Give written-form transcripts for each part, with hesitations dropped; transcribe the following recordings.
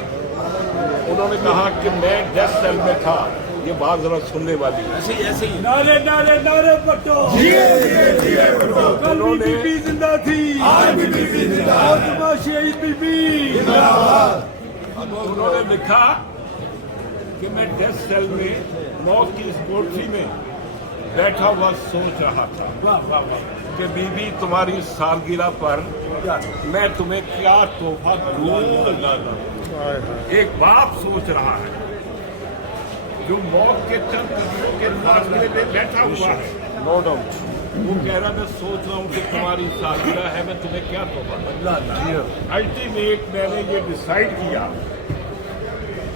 उन्होंने कहा कि मैं डेथ सेल में था। ये बात जरा सुनने वाली है। ऐसे ही नारे नारे नारे भुट्टो कल भी बीबी जिंदा थी, आज भी बीबी जिंदा है, शहीद बीबी। उन्होंने लिखा कि मैं डेथ सेल में मौत की इस कोठरी में बैठा हुआ सोच रहा था कि बीबी तुम्हारी सालगिरह पर मैं तुम्हें क्या तोहफा दूं। एक बाप सोच रहा है जो मौत के चंद कदमों के फासले में बैठा हुआ है। No doubt. वो कह रहा मैं सोच रहा हूँ कि तुम्हारी सालगिरह है, मैं तुम्हें क्या तोहफा दूं। अल्टीमेट मैंने ये डिसाइड किया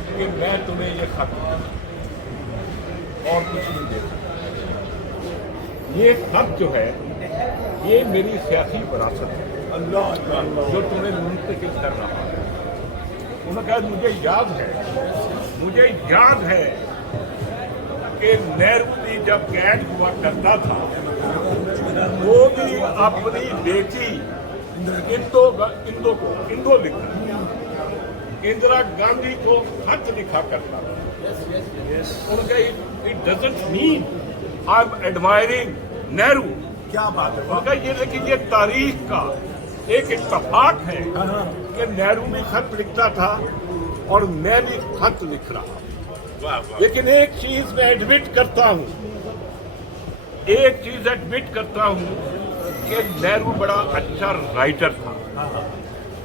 कि मैं तुम्हें ये खत और कुछ नहीं दे सकता। ये खत जो है ये मेरी सियासी विरासत है जो तुम्हें मुंतकिल कर रहा है। उन्होंने कहा मुझे याद है कि नेहरू भी जब कैद हुआ करता था वो भी अपनी बेटी इंदो लिखा, इंदिरा गांधी को खत लिखा करता था। उनका it doesn't mean I am admiring Nehru. क्या बात है। उनका ये लेकिन ये तारीख का एक इत्तफाक है कि नेहरू भी खत लिखता था और मैं भी खत लिख रहा हूं। लेकिन एक चीज मैं एडमिट करता हूं कि नेहरू बड़ा अच्छा राइटर था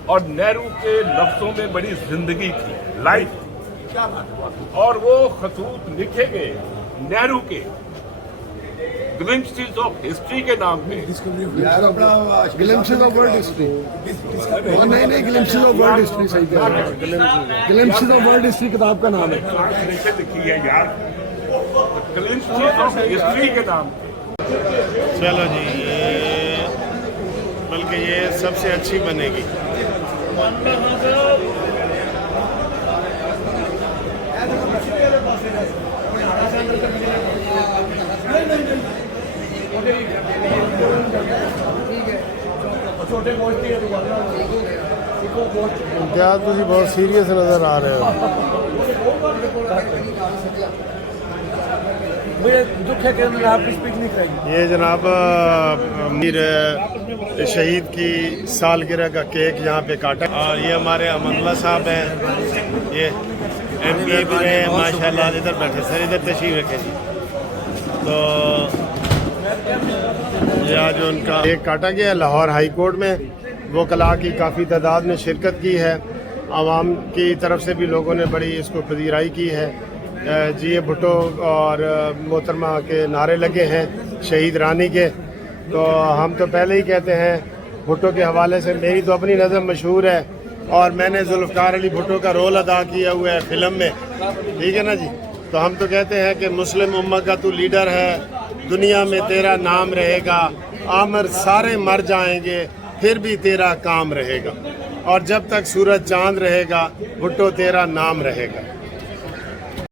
और नेहरू के लफ्जों में बड़ी जिंदगी थी, लाइफ। क्या बात है। और वो खतूत लिखे गए नेहरू के ग्लिम्पसेस ऑफ हिस्ट्री के नाम पे। Glimpses of world history. नहीं ग्लिम्पसेस ऑफ वर्ल्ड हिस्ट्री सही कह रहे हैं। ग्लिम्पसेस ऑफ वर्ल्ड हिस्ट्री किताब का नाम है। ट्रांसलेशन लिखी है यार, ग्लिम्पसेस ऑफ हिस्ट्री के नाम पे। चलो जी, ये बल्कि ये सबसे अच्छी बनेगी। क्या तुझे बहुत सीरियस नजर आ रहे हो। मुझे दुख है कि आप स्पीच नहीं करेंगे। ये जनाब मीर शहीद की सालगिरह का केक यहाँ पे काटा और ये हमारे अमनल्ला साहब हैं, ये MP भी रहे माशाल्लाह। इधर बैठे सर, इधर तशरीफ रखे जी। तो ये आज उनका केक काटा गया लाहौर हाई कोर्ट में। वकला की काफ़ी तादाद ने शिरकत की है, आवाम की तरफ से भी लोगों ने बड़ी इसको पजीराई की है। जी भुट्टो और मोहतरमा के नारे लगे हैं शहीद रानी के। तो हम तो पहले ही कहते हैं भुट्टो के हवाले से मेरी तो अपनी नज़र मशहूर है और मैंने जुल्फ़कार अली भुट्टो का रोल अदा किया हुआ है फिल्म में, ठीक है ना जी। तो हम तो कहते हैं कि मुस्लिम उम्मत का तू लीडर है, दुनिया में तेरा नाम रहेगा, आमर सारे मर जाएंगे फिर भी तेरा काम रहेगा, और जब तक सूरज चांद रहेगा भुट्टो तेरा नाम रहेगा।